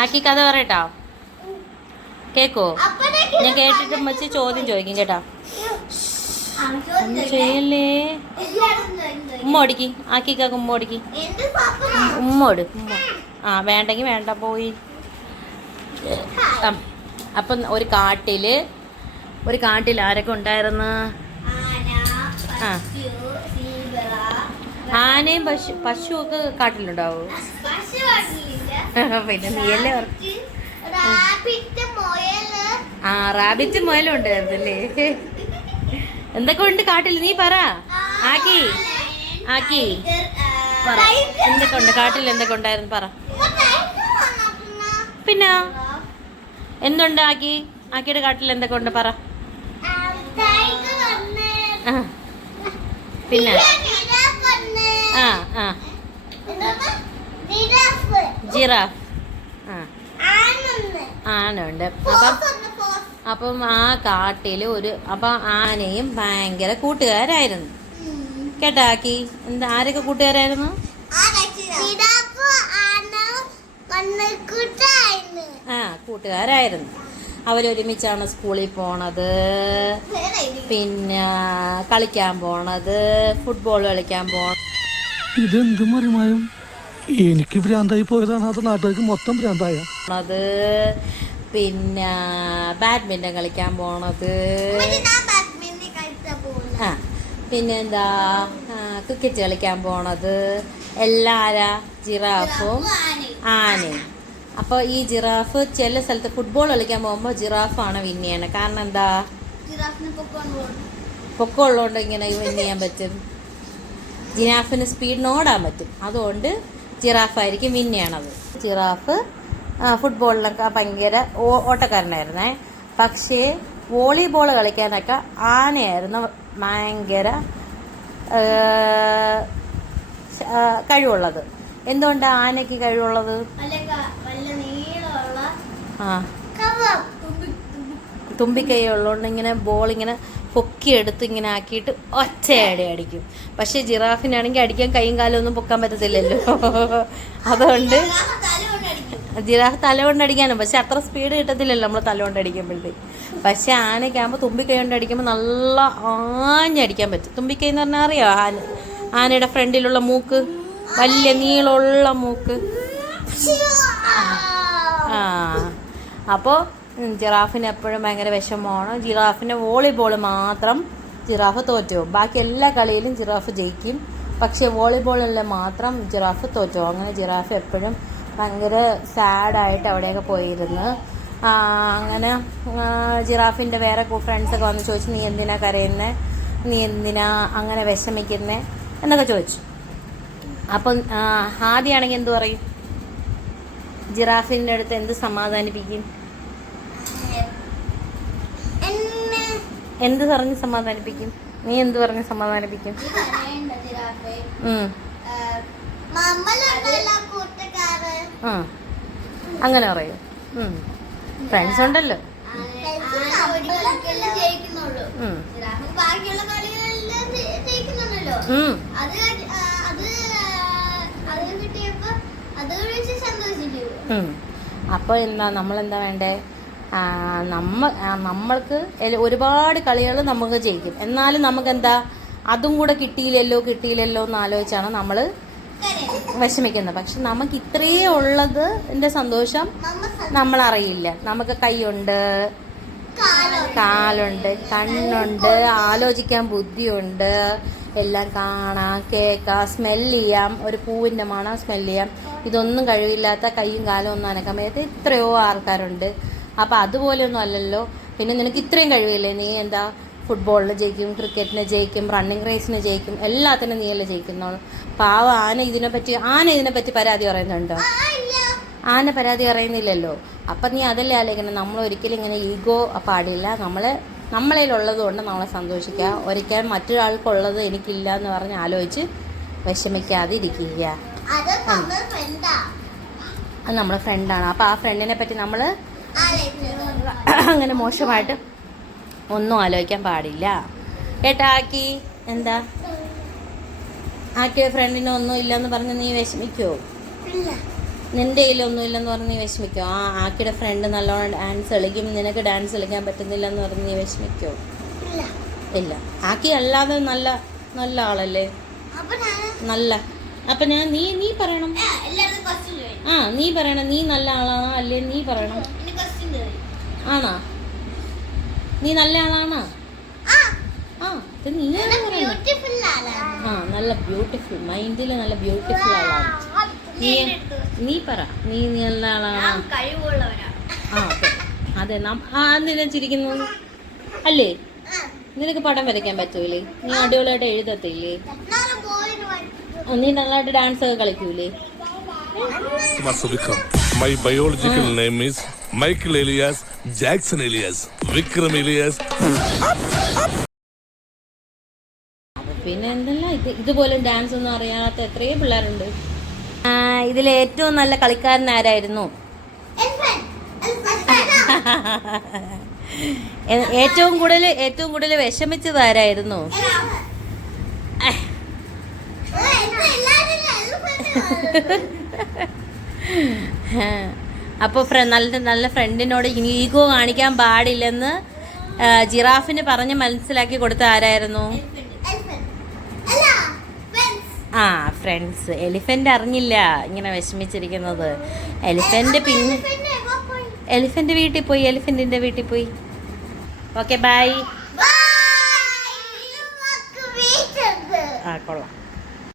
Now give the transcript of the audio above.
ആക്കി കഥ പറയട്ടോ, കേക്കോ? ഞാൻ കേട്ടിട്ട് മച്ചി ചോദ്യം ചോദിക്കും കേട്ടോ. ചെയ്യല്ലേ, ഉമ്മ ഓടിക്ക്, ആക്കിക്കാക്ക് ഉമ്മ ഓടിക്ക്, ഉമ്മോട് ഉമ്മ. ആ വേണ്ടെങ്കി വേണ്ട, പോയി. അപ്പം ഒരു കാട്ടിൽ ആരൊക്കെ ഉണ്ടായിരുന്നു? ആ, ആനയും പശുവൊക്കെ കാട്ടിലുണ്ടാവോ? പിന്നെ നീയല്ലേ ആ റാബിറ്റും മുയലും ഉണ്ടായിരുന്നല്ലേ? എന്തൊക്കെ ഉണ്ട് കാട്ടിൽ? നീ പറ ആക്കി, പറ എന്തൊക്കെ ഉണ്ട് കാട്ടിൽ, എന്തൊക്കെ ഉണ്ടായിരുന്നു പറ. പിന്നെ എന്തുണ്ട് ആക്കിയുടെ കാട്ടിൽ എന്തൊക്കെ ഉണ്ട് പറ. പിന്നെ ജിറാഫ്, ആനുണ്ട്. അപ്പം ആ കാട്ടില് അപ്പം ആനയും ഭയങ്കര കൂട്ടുകാരായിരുന്നു കേട്ടോ. ആക്കി എന്താ, ആരൊക്കെ കൂട്ടുകാരായിരുന്നു? കൂട്ടുകാരായിരുന്നു. അവരൊരുമിച്ചാണ് സ്കൂളിൽ പോണത്, പിന്നെ കളിക്കാൻ പോണത്, ഫുട്ബോൾ കളിക്കാൻ പോണത്. ഇതെന്തും അറിയുമായും എനിക്ക് ഭ്രാന്തായി പോയതാണ്, അത് നാട്ടുകാർക്ക് മൊത്തം ഭ്രാന്തായ. പിന്നെ ബാഡ്മിന്റൺ കളിക്കാൻ പോണത്, പിന്നെന്താ ക്രിക്കറ്റ് കളിക്കാൻ പോണത്. എല്ലാരാ? ജിറാഫും ആനയും. അപ്പോൾ ഈ ജിറാഫ് ചില സ്ഥലത്ത് ഫുട്ബോൾ കളിക്കാൻ പോകുമ്പോൾ ജിറാഫാണ് വിൻ ചെയ്യണത്. കാരണം എന്താ? പൊക്കമുള്ളതുകൊണ്ട് ഇങ്ങനെ വിൻ ചെയ്യാൻ പറ്റും. ജിറാഫിന് സ്പീഡിന് ഓടാൻ പറ്റും, അതുകൊണ്ട് ജിറാഫായിരിക്കും വിൻ ചെയ്യണത്. ജിറാഫ് ഫുട്ബോളിലൊക്കെ ഭയങ്കര ഓട്ടക്കാരനായിരുന്നേ. പക്ഷേ വോളിബോൾ കളിക്കാനൊക്കെ ആനയായിരുന്നു ഭയങ്കര കഴിവുള്ളത്. എന്തുകൊണ്ടാണ് ആനയ്ക്ക് കഴിവുള്ളത്? തുമ്പിക്കൈ ഉള്ളതുകൊണ്ട് ഇങ്ങനെ ബോൾ ഇങ്ങനെ പൊക്കിയെടുത്ത് ഇങ്ങനെ ആക്കിയിട്ട് ഒച്ചയടി അടിക്കും. പക്ഷെ ജിറാഫിനാണെങ്കിൽ അടിക്കാൻ കൈയും കാലും ഒന്നും പൊക്കാൻ പറ്റത്തില്ലല്ലോ. അതുകൊണ്ട് ജിറാഫ് തല കൊണ്ട് അടിക്കാനും, പക്ഷെ അത്ര സ്പീഡ് കിട്ടത്തില്ലല്ലോ നമ്മൾ തല കൊണ്ട് അടിക്കുമ്പോഴത്തേക്ക്. പക്ഷെ ആനയ്ക്കാകുമ്പോൾ തുമ്പിക്കൈ കൊണ്ട് അടിക്കുമ്പോൾ നല്ല ആഞ്ഞടിക്കാൻ പറ്റും. തുമ്പിക്കൈ എന്ന് പറഞ്ഞാൽ അറിയോ? ആനയുടെ ഫ്രണ്ടിലുള്ള മൂക്ക്, വലിയ നീളമുള്ള മൂക്ക്. അപ്പോൾ ജിറാഫിന് എപ്പോഴും ഭയങ്കര വിഷമമാണ്. ജിറാഫിന് വോളിബോൾ മാത്രം ജിറാഫ് തോറ്റു. ബാക്കി എല്ലാ കളിയിലും ജിറാഫ് ജയിക്കും, പക്ഷേ വോളിബോളിൽ മാത്രം ജിറാഫ് തോറ്റു. അങ്ങനെ ജിറാഫ് എപ്പോഴും ഭയങ്കര സാഡായിട്ട് അവിടെയൊക്കെ പോയിരുന്നു. അങ്ങനെ ജിറാഫിൻ്റെ വേറെ ഫ്രണ്ട്സൊക്കെ വന്ന് ചോദിച്ചു, നീ എന്തിനാ കരയുന്നത്, നീ എന്തിനാ അങ്ങനെ വിഷമിക്കുന്നത് എന്നൊക്കെ ചോദിച്ചു. അപ്പം ആദ്യമാണെങ്കിൽ എന്തു പറയും? ജിറാഫിൻ്റെ അടുത്ത് എന്ത് സമാധാനിപ്പിക്കും? എന്ത് പറഞ്ഞ് സമാധാനിപ്പിക്കും? നീ എന്ത് പറഞ്ഞ് സമാധാനിപ്പിക്കും? അങ്ങനെ പറയും. ഫ്രണ്ട്സ് ഉണ്ടല്ലോ. അപ്പോൾ എന്താ നമ്മളെന്താ വേണ്ടേ? നമ്മൾക്ക് ഒരുപാട് കളികൾ നമുക്ക് ജയിക്കും, എന്നാലും നമുക്കെന്താ അതും കൂടെ കിട്ടിയില്ലല്ലോ എന്ന് ആലോചിച്ചാണ് നമ്മൾ വിഷമിക്കുന്നത്. പക്ഷെ നമുക്ക് ഇത്രയേ ഉള്ളത് എൻ്റെ സന്തോഷം നമ്മളറിയില്ല. നമുക്ക് കൈയുണ്ട്, കാലുണ്ട്, കണ്ണുണ്ട്, ആലോചിക്കാൻ ബുദ്ധിയുണ്ട്, എല്ലാം കാണാം, കേൾക്കാം, സ്മെല്ല് ചെയ്യാം, ഒരു പൂവിൻ്റെ മണം സ്മെല്ല് ചെയ്യാം. ഇതൊന്നും കഴിവില്ലാത്ത കൈയും കാലും ഒന്നും അനക്കാൻ പറ്റാത്ത എത്രയോ ആൾക്കാരുണ്ട്. അപ്പോൾ അതുപോലെയൊന്നും അല്ലല്ലോ. പിന്നെ നിനക്ക് ഇത്രയും കഴിവില്ലേ? നീ എന്താ ഫുട്ബോളിന് ജയിക്കും, ക്രിക്കറ്റിന് ജയിക്കും, റണ്ണിങ് റേസിന് ജയിക്കും, എല്ലാത്തിനും നീയല്ലേ ജയിക്കുന്നോളൂ. പാവ ആന ഇതിനെപ്പറ്റി പരാതി പറയുന്നുണ്ടോ? ആന പരാതി പറയുന്നില്ലല്ലോ. അപ്പം നീ അതല്ലേ ആലോചിക്കണം. നമ്മൾ ഒരിക്കലും ഇങ്ങനെ ഈഗോ പാടില്ല. നമ്മളതിലുള്ളത് കൊണ്ട് നമ്മളെ സന്തോഷിക്കുക. ഒരിക്കലും മറ്റൊരാൾക്കുള്ളത് എനിക്കില്ല എന്ന് പറഞ്ഞ് ആലോചിച്ച് വിഷമിക്കാതെ ഇരിക്കുക. അത് നമ്മുടെ ഫ്രണ്ടാണ്. അപ്പോൾ ആ ഫ്രണ്ടിനെ പറ്റി നമ്മൾ അങ്ങനെ മോശമായിട്ട് ഒന്നും ആലോചിക്കാൻ പാടില്ല കേട്ടാക്കി. എന്താ ആക്കിയ ഫ്രണ്ടിന് ഒന്നും ഇല്ലെന്ന് പറഞ്ഞ് നീ വിഷമിക്കോ? നിന്റെ കയ്യിലൊന്നും ഇല്ലെന്ന് പറഞ്ഞ് നീ വിഷമിക്കോ? ആക്കിയുടെ ഫ്രണ്ട് നല്ലോണം ഡാൻസ് കളിക്കും, നിനക്ക് ഡാൻസ് കളിക്കാൻ പറ്റുന്നില്ലെന്ന് പറഞ്ഞ് നീ വിഷമിക്കോ? ഇല്ല. ആക്കി അല്ലാതെ നല്ല നല്ല ആളല്ലേ? നല്ല. അപ്പൊ നീ പറയണം. നീ പറയണം, നീ നല്ല ആളാണോ അല്ലേ? നീ പറയണം. ആണോ? നീ നല്ല ആളാണോ? നീ നല്ല ബ്യൂട്ടിഫുൾ, മൈൻഡില് നല്ല ബ്യൂട്ടിഫുൾ ആളാണ്. നീ പറ, നീ നല്ല ആളാണോ? അതെ. എന്തിനാ ചിരിക്കുന്നു അല്ലേ? നിനക്ക് പടം വരയ്ക്കാൻ പറ്റൂലേ? നീ അടിപൊളിയായിട്ട് എഴുതത്തില്ലേ? നീ നല്ലതായിട്ട് ഡാൻസ് ഒക്കെ കളിക്കൂലേ? My biological name is Michael Elias Jackson Elias Vikram Elias. പിന്നെ എന്തെല്ലാം ഇതുപോലെ ഡാൻസ് ഒന്നും അറിയാത്ത എത്രയോ പിള്ളേരുണ്ട്. ഇതിലെ ഏറ്റവും നല്ല കളിക്കാരൻ ആരായിരുന്നു? ഏറ്റവും കൂടുതൽ വിഷമിച്ചത് ആരായിരുന്നു? അപ്പോൾ നല്ല ഫ്രണ്ടിനോട് ഈഗോ കാണിക്കാൻ പാടില്ലെന്ന് ജിറാഫിന് പറഞ്ഞ് മനസ്സിലാക്കി കൊടുത്ത ആരായിരുന്നു? ഫ്രണ്ട്സ്. എലിഫന്റ് അറിഞ്ഞില്ല ഇങ്ങനെ വിഷമിച്ചിരിക്കുന്നത്. എലിഫന്റ് വീട്ടിൽ പോയി, എലിഫന്റിന്റെ വീട്ടിൽ പോയി. Okay, bye. കൊള്ളാം.